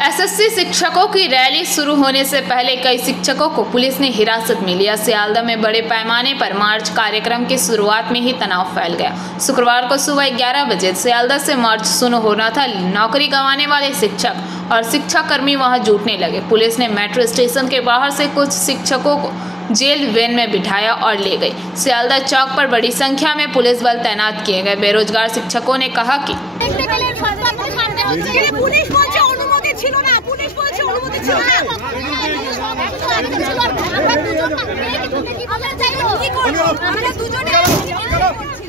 SSC शिक्षकों की rally शुरू होने से पहले कई शिक्षकों को पुलिस ने हिरासत में लिया। सियालदह में बड़े पैमाने पर मार्च कार्यक्रम की शुरुआत में ही तनाव फैल गया। शुक्रवार को सुबह 11 बजे सियालदह से मार्च शुरू होना था। नौकरी गंवाने वाले शिक्षक और शिक्षाकर्मी वहां जुटने लगे। पुलिस ने मेट्रो स्टेशन के बाहर से कुछ शिक्षकों को जेल वैन में बिठाया और ले गई। सियालदह चौक पर बड़ी संख्या में पुलिस बल तैनात किए गए। बेरोजगार शिक्षकों ने कहा कि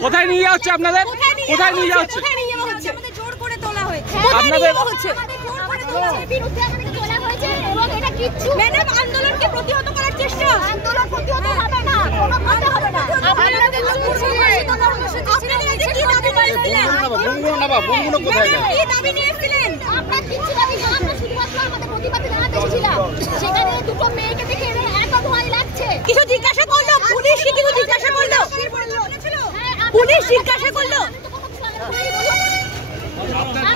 কোথায় নিয়ে যাওয়া হচ্ছে আপনাদের? কোথায় নিয়ে যাওয়া হচ্ছে? আমাদের জোর করে তোলা হয়েছে। আপনাদের বিরুদ্ধে আমাদেরকে তোলা হয়েছে এবং এটা কিচ্ছু ম্যাডাম আন্দোলনকে প্রতিহত করার চেষ্টা। আন্দোলন প্রতিহত হবে না, কোনো কথা হবে না। আপনারা কি দাবি করেছিলেন? বঙ্গুলো কোথায় গেল? কি দাবি নিয়েছিলেন? আমরা কিচ্ছু দাবি না, আমরা শুধুমাত্র আমাদের প্রতিবাদ জানাতে এসেছিলাম। সেখানে দুটো মেয়েকে দেখে এত ভয় লাগছে। কিছু জিজ্ঞাসা করলো পুলিশ? কিছু জিজ্ঞাসা করলো? পুলিশ জিজ্ঞাসা করলো?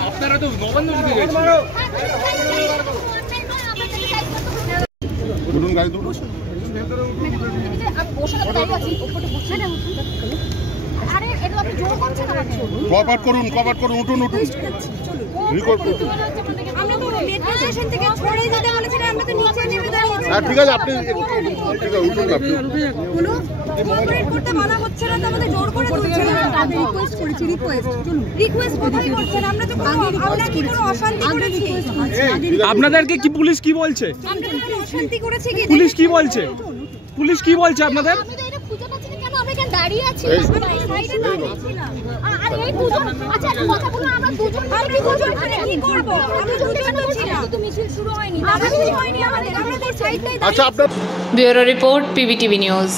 আপনারা তো গভর্ন দিতে গেছেন। বলুন গাড়ি দুটো আরে এটা আপনি জোর করছেন আমাকে। কভার করুন উঠুন রিকর্ড করুন। আমরা তো মেট্রো স্টেশন থেকে ছড়ে যেতে বলেছিলাম, আমরা তো নিচে নেমে দাঁড়িয়েছি। হ্যাঁ ঠিক আছে, আপনি ঠিক আছে উঠুন আপনি। বলো কোঅপারেট করতে মানা হচ্ছে না, তো আমাদের জোর করে তুলছে না। আমরা রিকোয়েস্ট করেছি, রিকোয়েস্ট কোথায় করছেন? আমরা তো আমরা কি কোনো অশান্তি করেছি? আপনাদেরকে কি পুলিশ কি বলছে? আমরা কোনো অশান্তি করেছি কি? পুলিশ কি বলছে? পুলিশ কি বলছে আপনাদের? আমি তো এটা খুঁজে পাচ্ছি না, কেন আমরা এখানে দাঁড়িয়ে আছি? সাইডে দাঁড়িয়ে ছিলাম। আর এই দুজন, আচ্ছা কথা বলুন, আমরা দুজন এখানে কি করব? আমরা দুজন তো ছিলাম, তো মিছিল শুরু হয়নি, হয়নি আমাদের, আমরা সাইডটাই। আচ্ছা আপনার ब्यूरो रिपोर्ट PBTV न्यूज़।